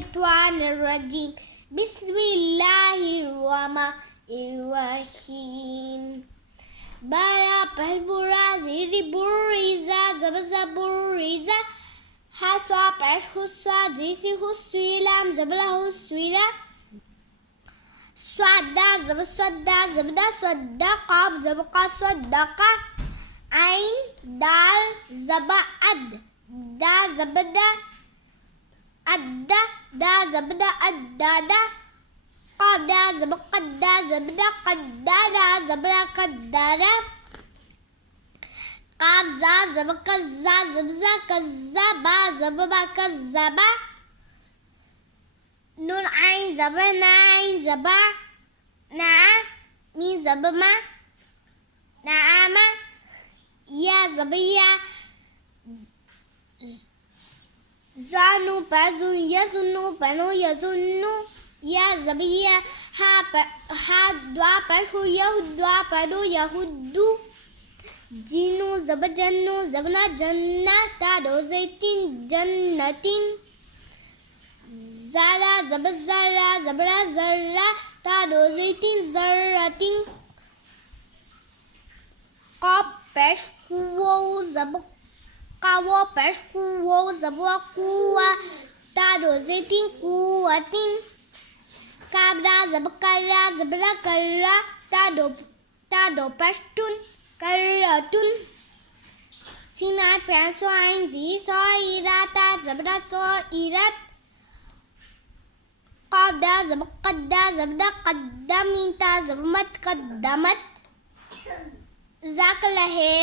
الشيطان الرجيم بسم الله الرحمن الرحيم بارا بحبورا زيري بوريزا زبزا بوريزا حسوا برش حسوا جيسي حسويلام زبلا حسويلا سودا زب سودا زبدا سودا قاب زبقا صدقا عين دال زبا أد دا زبدا أد دا زبدا أدادا قاب دا زب قدا زبدا قدادا زبدا قدادا قاب زا زب قزا زبزا كزابا زببا كزابا نون عين زبا نعين زبا نع مين زبما نعامة يا زبيا زانو بازو يزنو بنو يزنو يا زبيا ها دوا بشو يهدوا بدو يهدو جينو زبجنو زبنا جنة تادو زيتين جنتين زرا زبزرا زبرا زرا تادو زيتين زرتين قاب بش كوو زب قاو بش كوو زبوا كوا تادو زيتين كواتين كابرا زبكرا زبرا كرا تادو بشتون كرتون سينا بيانسو عين زي صايراتا زبرا صايرات قادا زب قدا زبدا قدمين تا زبمت قدمت زاك لهي